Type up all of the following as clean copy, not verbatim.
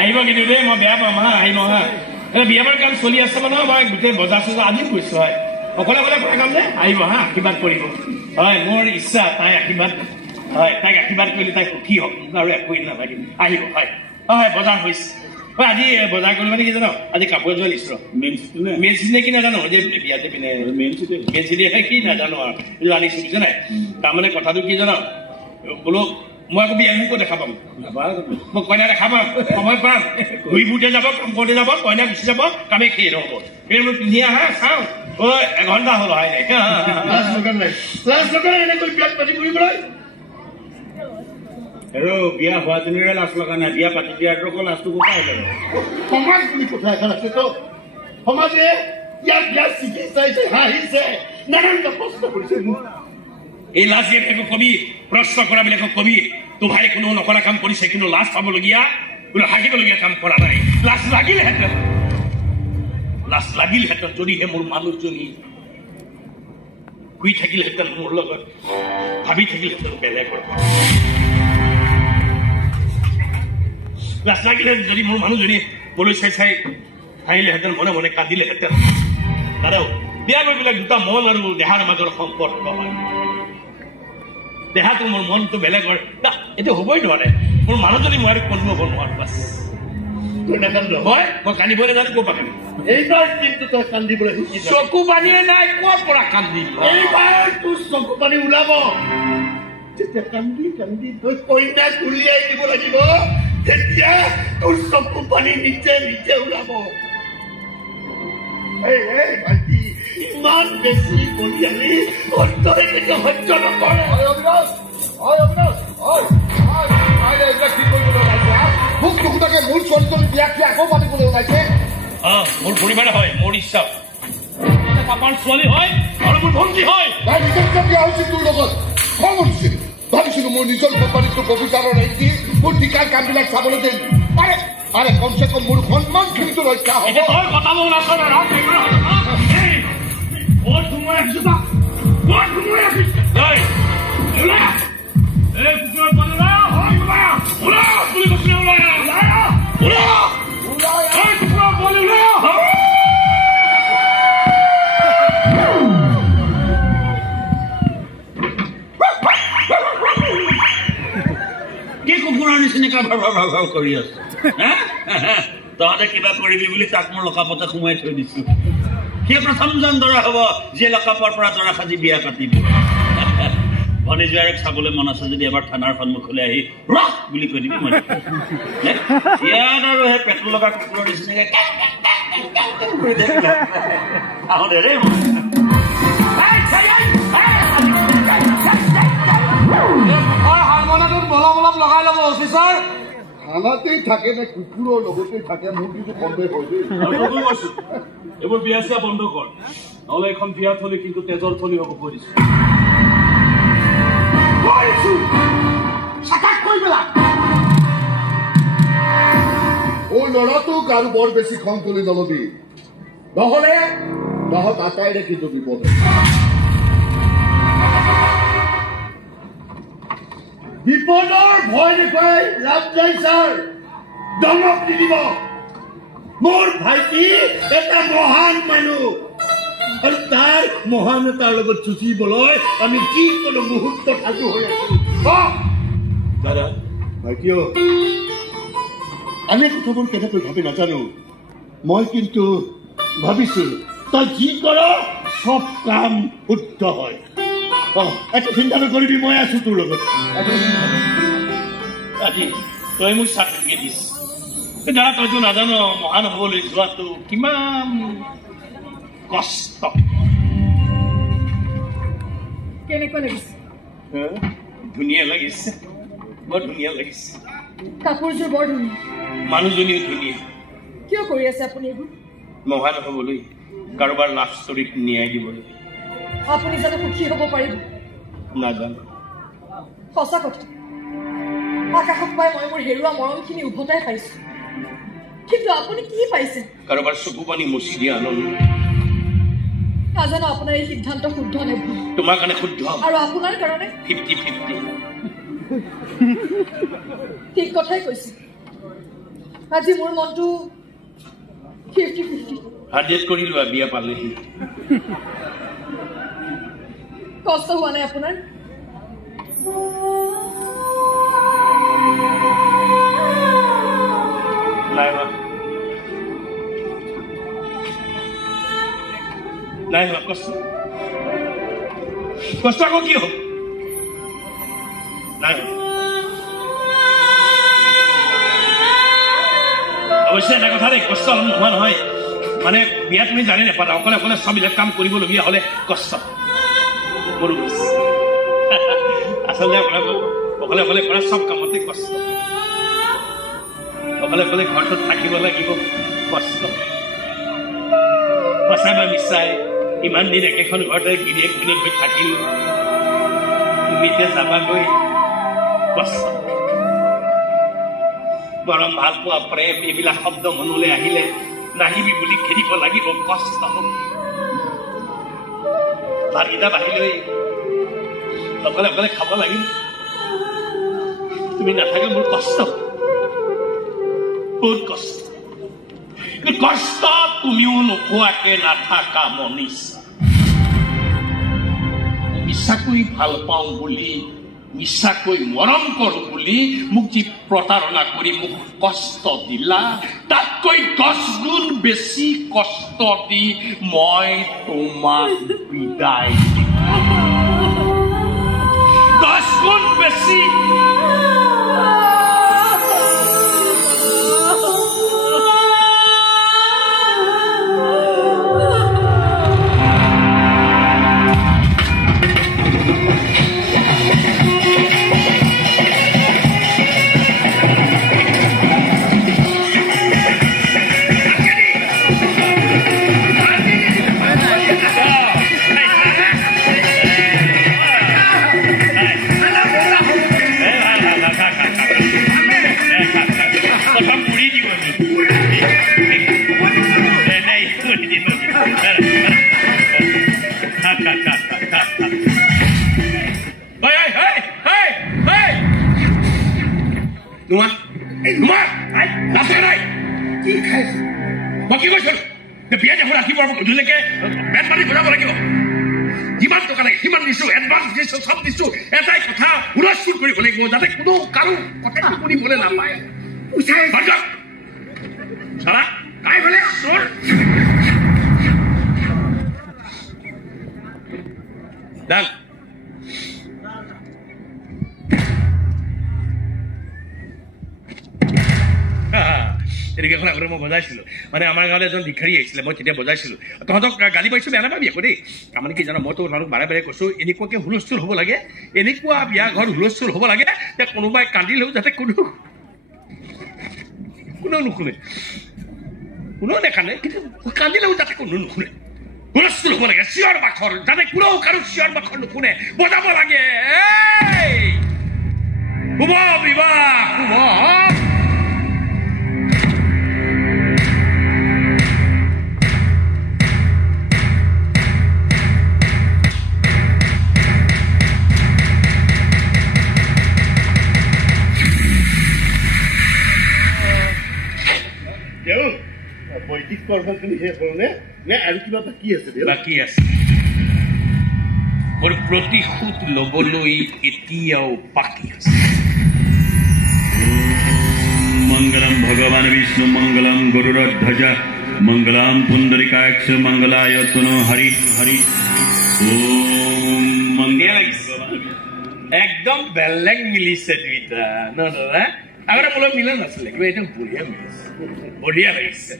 আহিব কিন্তু দেই মই বেয়া পাম হা আহিব হা বিয়া বাৰ কাম চলি আছে মানে মই গোটেই বজাৰ চজাৰ আজি গৈছো হয় অকলে অকলে কৰা কাম নে আহিব হা আশীৰ্বাদ কৰিব হয় মোৰ ইচ্ছা তাই আশীৰ্বাদ হয় তাইক আশীৰ্বাদ কৰিলে তাই সুখী হওক আৰু একো নাথাকিম আহিব হয় হয় বজাৰ হৈছে হয় আজি বজাৰ কৰিলে মানে কি জানো আজি কাপোৰ এযোৰ লিষ্টৰ মেইন চিনে কি নাজানো যে বিয়াতে পিনে মেইন চিনে কি নাজানো আৰু আনিছো বুজিছে নাই তাৰমানে কথাটো কি জানো বোলো মই আকৌ বিয়া ক'ত দেখা পাম মই কইনা দেখা পাম সময় পাম ঘূৰি ফুৰোতে যাব কাম কৰোঁতে যাব কইনা গুচি যাব কামে খেয়ে নহ'ব সেই মই পিন্ধি আহা চাওঁ এঘণ্টা হ'ল হয় নাই আৰু বিয়া হোৱাজনীৰে লাজ লগা নাই বিয়া পাতি দিয়াৰ লাজটো গোটাই লাগে সমাজ বুলি কথা এখন আছে তো সমাজে ইয়াত বিয়া চিকিৎসাইছে হাঁহিছে নানানটা প্ৰশ্ন কৰিছে এই লাজ একো কবি প্ৰশ্ন কৰাবিলাকক কবি তোমাৰ কোনো নকৰা কাম কৰিছে কিন্তু লাজ পাবলগীয়া কোনো হাঁহিবলগীয়া কাম কৰা নাই লাজ লাগিলহেঁতেন যদিহে মোৰ মানুহজনী শুই থাকিলহেঁতেন মোৰ লগত ভাবি থাকিলহেঁতেন বেলেগৰ লাজ লাগিলহেঁতেন যদি মোৰ মানুহজনী মোলৈ চাই চাই হাঁহিলেহেঁতেন মনে মনে কান্দিলেহেঁতেন দাদাও বিয়া গৈ পেলাই দুটা মন আৰু দেহাৰ মাজৰ সম্পৰ্ক হয় দেহাটো মোৰ মনটো বেলেগৰ এইটো হ'বই নোৱাৰে মোৰ মানুহজনী মই আৰু কোনো হ'ব নোৱাৰো বাছ মই কান্দিবলৈ জানো ক'ৰ পৰা কান্দিম এইবাৰ কিন্তু তই কান্দিবলৈ চকু পানীয়ে নাই ক'ৰ পৰা কান্দিম এইবাৰ তোৰ চকু পানী ওলাব যেতিয়া কান্দি কান্দি তই কইনাক উলিয়াই দিব লাগিব তেতিয়া তোৰ চকু পানী নিজে নিজে ওলাব ইমান বেছি বলিয়ালি তই তেতিয়া সহ্য নকৰে মোক নুসুধাকে মোৰ ছোৱালীজনী বিয়া কি আকৌ পাতিবলৈ ওলাইছে মোৰ পৰিবাৰে হয় মোৰ ইচ্ছা পাপাৰ ছোৱালী হয় আৰু মোৰ ভণ্টি হয় তাই নিজকে বিয়া হৈছে তোৰ লগত খং উঠিছিল ভাবিছিলো মোৰ নিজৰ কোম্পানীটো কবিতাৰৰ এৰি মোৰ ঠিকাৰ কামবিলাক চাবলৈ দিম আৰে কমচে কম মোৰ সন্মানখিনিতো ৰক্ষা হ'ব কি কুকুৰৰ নিচিনাকে ভাও কৰি আছে তহঁতে কিবা কৰিবি বুলি তাক মোৰ লকাপতে সোমাই থৈ দিছো সেই প্ৰথমজন দৰা হ'ব যিয়ে লকাপৰ পৰা দৰা সাজি বিয়া পাতিব ভনীজোৱাৰক চাবলৈ মন আছে যদি এবাৰ থানাৰ সন্মুখলৈ আহি ৰহ বুলি কৈ দিবি মই ইয়াত আৰু সেই পেট্ৰল লগা কুকুৰৰ নিচিনাকে আহোঁতে ৰে হাৰমনিয়ামটোত বলম অলপ লগাই ল'ব অফিচাৰ থানাতেই থাকে নে কুকুৰৰ লগতেই থাকে মোৰ কিন্তু সন্দেহ হয় দেই এইবোৰ বিয়া চিয়া বন্ধ কৰ নহ'লে এখন বিয়া থলি কিন্তু তেজৰ থলি হ'ব কৈ দিছো ল'ৰাটোক আৰু বৰ বেছি খং তুলি নলবি নহ'লে তহঁত আটাইৰে কিন্তু বিপদ বিপদৰ ভয় দেখুৱাই লাভ নাই ছাৰ দমক দি দিব মোৰ ভাইটি এটা মহান মানুহ আৰু তাৰ মহানতাৰ লগত যুঁজিবলৈ আমি যিকোনো মুহূৰ্তত সাজু হৈ আছো দাদা ভাইটিও আমি কথাবোৰ কেনেকৈ ভাবি নাজানো মই কিন্তু ভাবিছো তই যি কৰ সব কাম শুদ্ধ হয় একো চিন্তা নকৰিবি মই আছো তোৰ লগত আজি তই মোক চাকৰি দিছ দাদা তইতো নাজানো মহান হ'বলৈ যোৱাটো কিমান কষ্ট কেনেকুৱা লাগিছে ধুনীয়া লাগিছে বৰ ধুনীয়া লাগিছে কাপোৰযোৰ বৰ ধুনীয়া মানুহজনীও ধুনীয়া কিয় কৰি আছে আপুনি এইবোৰ মহান হ'বলৈ কাৰোবাৰ লাভ ষ্টৰীক ন্যায় দিবলৈ আপুনি জানো সুখী হ'ব পাৰিব নাজানো সঁচা কথা আকাশত পাই মই মোৰ হেৰুৱা মৰমখিনি উভতাই পাইছো কিন্তু আপুনি কি পাইছে কাৰোবাৰ চকু পানী মুচি দিয়া আনন্দ নাজানো আপোনাৰ এই সিদ্ধান্ত শুদ্ধ নে ভুল তোমাৰ কাৰণে শুদ্ধ আৰু আপোনাৰ কাৰণে 50-50 ঠিক কথাই কৈছে আজি মোৰ মনটো 50-50 হাৰ্ডেট কৰি লোৱা বিয়া পালেহি কষ্ট হোৱা নাই আপোনাৰ নাই হোৱা কষ্ট কষ্ট আকৌ কি হ'ল নাই অৱশ্যে এটা কথা দেই কষ্ট অলপ নোহোৱা নহয় মানে বিয়া তুমি জানি নাপাতা অকলে অকলে চববিলাক কাম কৰিবলগীয়া হ'লে কষ্ট মোৰো আচলতে অকলে অকলে কৰা চব কামতে কষ্ট অকলে অকলে ঘৰটোত থাকিব লাগিব কষ্ট সঁচাই বা মিছাই ইমান দিন একেখন ঘৰতে গিৰিয়েক ঘৈণীয়েক হৈ থাকিলো তুমি এতিয়া যাবাগৈ কষ্ট গৰম ভাল পোৱা প্ৰেম এইবিলাক শব্দ মনলৈ আহিলে নাহিবি বুলি খেদিব লাগিব কষ্ট ভাতকেইটা বাঢ়িলৈ অকলে অকলে খাব লাগিব তুমি নাথাকিলে মোৰ কষ্ট বহুত কষ্ট কষ্ট তুমিও নোখোৱাকে নাথাকা মনীষা মিছাকৈ ভাল পাওঁ বুলি মিছাকৈ মৰম কৰো বুলি মোক যি প্ৰতাৰণা কৰি মোক কষ্ট দিলা তাতকৈ 10 গুণ বেছি কষ্ট দি মই তোমাক বিদায় দিম 10 গুণ বেছি যাতে কোনো কাৰো কথা শুনিবলৈ নাপায় এদিকেখন আগতে মই বজাইছিলো মানে আমাৰ গাঁৱত এজন ভিক্ষাৰী আহিছিলে মই তেতিয়া বজাইছিলো তহঁতক গালি পাইছো বেয়া নাপাবি আকৌ দেই তাৰমানে কি জানো মইতো তহঁতক বাৰে বাৰে কৈছো এনেকুৱাকে হুলস্থুল হ'ব লাগে এনেকুৱা বিয়া ঘৰ হুলস্থুল হ'ব লাগে যে কোনোবাই কান্দিলেও যাতে কোনেও নুশুনে কোনেও নেকান্দে কিন্তু কান্দিলেও যাতে কোনো নুশুনে হুলস্থুল হ'ব লাগে চিঞৰ বাখৰ যাতে কোনেও কাৰো চিঞৰ বাখৰ নুশুনে বজাব লাগে শুভ বিবাহ শুভ বাকী আছে মোৰ প্ৰতিশোধ লবলৈ এতিয়াও বাকী আছে মঙ্গলম ভগবান বিষ্ণু মঙ্গলম গৰুড়ধ্বজ মঙ্গলম পুণ্ডরিকাক্ষ মঙ্গলায় তনো হরি হরি ওম মঙ্গল একদম বেলেগ মিলিছে দুইটা না আগতে বোলো মিলা নাছিলে কিবা একদম বঢ়িয়া লাগিছে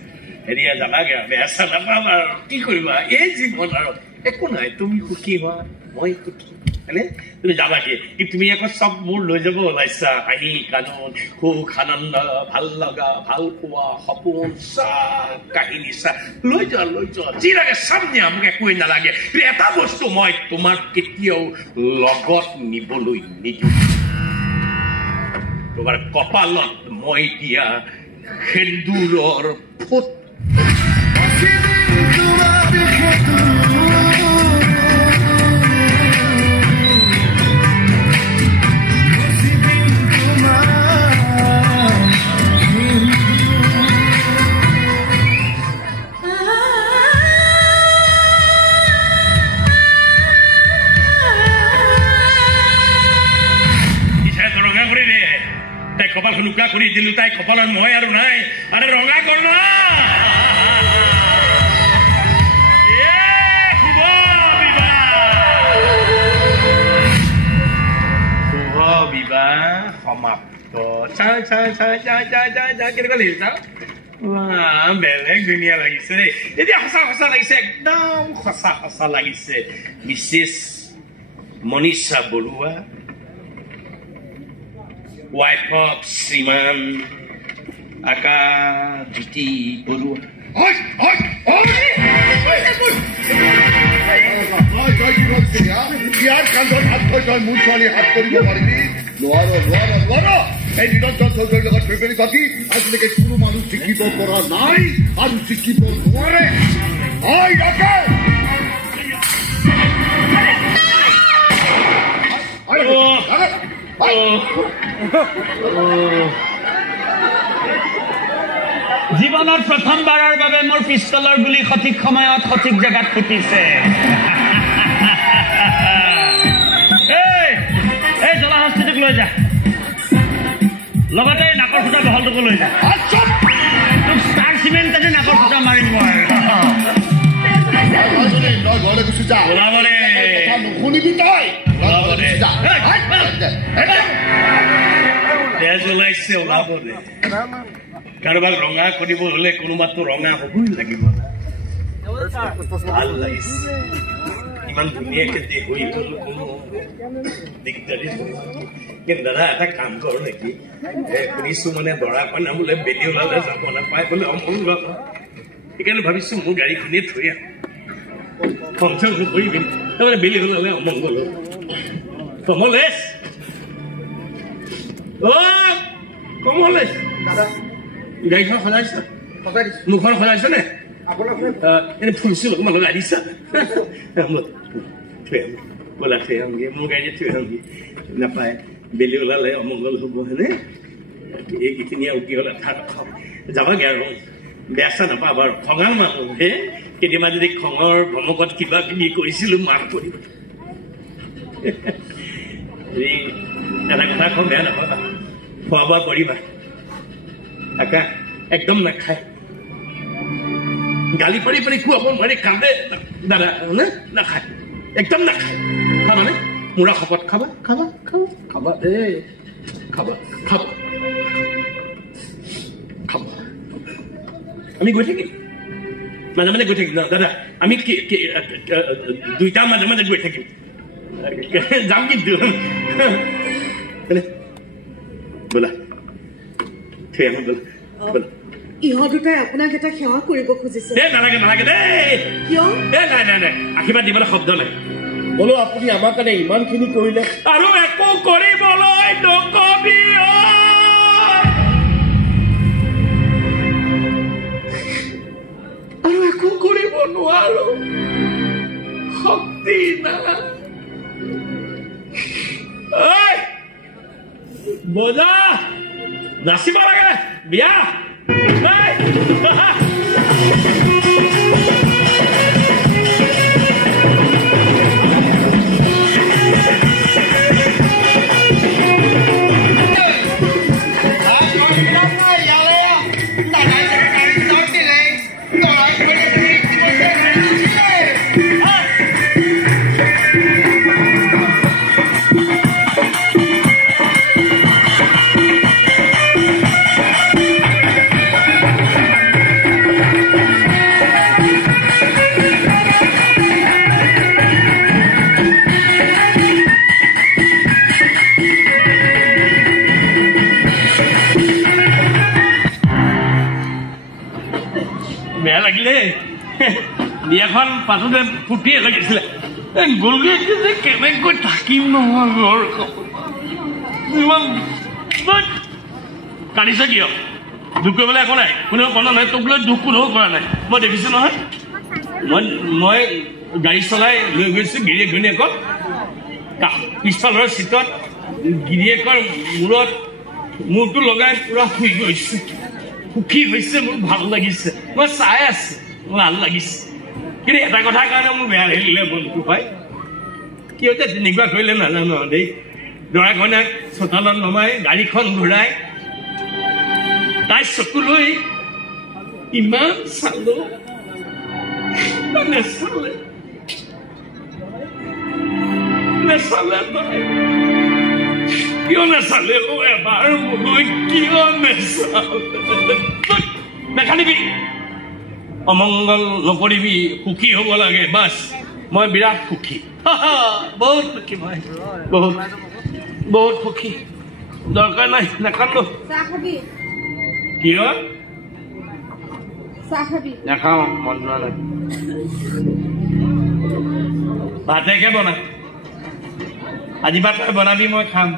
হেৰিয়া যাবাগে বেয়া চা নাপাম আৰু কি কৰিবা এই জীৱন আৰু একো নাই তুমি সুখী হোৱা মই সুখী হয়নে তুমি যাবাগে কি তুমি আকৌ চব মোৰ লৈ যাব ওলাইছা হাঁহি কান্দোন সুখ আনন্দ ভাল লগা ভাল পোৱা সপোন চব কাহিনী চা লৈ যোৱা যি লাগে চব নিয়া মোক একোৱেই নালাগে এটা বস্তু মই তোমাক কেতিয়াও লগত নিবলৈ নিদিওঁ তোমাৰ কপালত মই দিয়া সেন্দুৰৰ ফুট তাই কপালখন উকা কৰি দিলো তাই কপালত মই আৰু নাই আৰে ৰঙা কৰ না বিবাহ সমাপ্ত কেনেকুৱা লাগিছে বেলেগ ধুনীয়া লাগিছে দেই এতিয়া সঁচা সঁচা লাগিছে একদম সঁচা সঁচা লাগিছে Mrs Manisha Baruah wife of Sriman Akaditi Borua. জীৱনৰ প্ৰথমবাৰৰ বাবে মোৰ পিস্তলৰ গুলি সঠিক সময়ত সঠিক জেগাত ফুটিছে এই জলাহস্তিটোক লৈ যা লগতে নাকৰ ফুটা বহলটোকো লৈ যা তোক ষ্টাৰ চিমেণ্টেদি নাকৰ ফুটা মাৰিম মই ওলাইছে ওলাব দে কাৰোবাক ৰঙা কৰিব হলে কোনোবাতো ৰঙা হবই লাগিব ভাল লাগিছে ইমান ধুনীয়াকে দেহ হৈ গ'ল কোনো দিগদাৰী কিন্তু দাদা এটা কাম কৰ নেকি শুনিছো মানে দৰা কইনা বোলে বেলি ওলালে যাব নাপায় বোলে অমংগল সেইকাৰণে ভাবিছো মোৰ গাড়ীখিনিয়ে থৈ আহ ফাংচন কৰিবি তাৰমানে বেলি ওলালে অমংগল কমলেশ কমলেশ গাড়ীখন সলাইছা মুখখন সলাইছ নে এনে ফুল চুল অকণমান লগাই দিছা থৈ আহোঁ ব'লা থৈ আহোঁগৈ মোৰ গাড়ীয়ে থৈ আহোঁগৈ নাপায় বেলি ওলালে অমংগল হ'ব হয়নে এইখিনি আৰু কি হ'লে যাবাগৈ আৰু বেয়া চা নাপাব আৰু খঙাল মানুহ হে কেতিয়াবা যদি খঙৰ ভমকত কিবা কিবি কৰিছিলোঁ মাক কৰিব হেৰি এটা কথা কওঁ বেয়া নাপাবা খোৱা বোৱা কৰিবা আকা একদম নাখায় গালি পাৰি পাৰি খুৱাব নোৱাৰি কান্দে দাদা নাখায় একদম নাখায় খাবানে মুৰা শপত খাবা খাবা খাবা খাবা দেই খাবা খাবা খাবা আমি গৈ থাকিম মাজে মাজে গৈ থাকিম দাদা আমি দুইটা মাজে মাজে গৈ থাকিম যাম কিন্তু ব'লা থৈ আহোঁ ব'লা ব'লা ইহঁত দুটাই আপোনাক এটা সেৱা কৰিব খুজিছে নালাগে নালাগে দেই কিয় নাই নাই নাই আশীৰ্বাদ দিবলৈ শব্দ নাই বোলো আপুনি আমাৰ কাৰণে ইমানখিনি কৰিলে আৰু একো কৰিবলৈ নকবি আৰু একো কৰিব নোৱাৰো শক্তি নাই বজা নাচিব লাগে বিয়া বেয়া লাগিলে বিয়াখন পাছতে ফুটিয়ে লাগিছিলে গ'লগৈ যে কেনেকৈ থাকিম নহয় ঘৰখন ইমান কান্দিছ কিয় দুখ কৰিবলৈ একো নাই কোনেও কৰা নাই তোক লৈ দুখ কোনেও কৰা নাই মই দেখিছোঁ নহয় মই গাড়ী চলাই লৈ গৈছোঁ গিৰিয়েক ঘৈণীয়েকক পিছফালৰ চিটত গিৰিয়েকৰ মূৰত মূৰটো লগাই পুৰা শুই গৈছে সুখী হৈছে মোৰ ভাল লাগিছে মই চাই আছো ভাল লাগিছে কিন্তু এটা কথাৰ কাৰণে মোৰ বেয়া লাগিলে মনটো পাই কিয় যে তেনেকুৱা কৰিলে নাজানো দেই দৰা কইনাক চোতালত নমাই গাড়ীখন ঘূৰাই তাই চকুলৈ ইমান চালো নেচালে নেচালে তাই কিয় নেচালে এবাৰ মোলৈ কিয় নেচালে নেখানিবি অমংগল নকৰিবি সুখী হ'ব লাগে বাছ মই বিৰাট সুখী বহুত সুখী মই বহুত বহুত সুখী দৰকাৰ নাই নেখালো কিয় নেখাওঁ মন যোৱা নাই ভাতেকে বনা আজি ভাত বনাবি মই খাম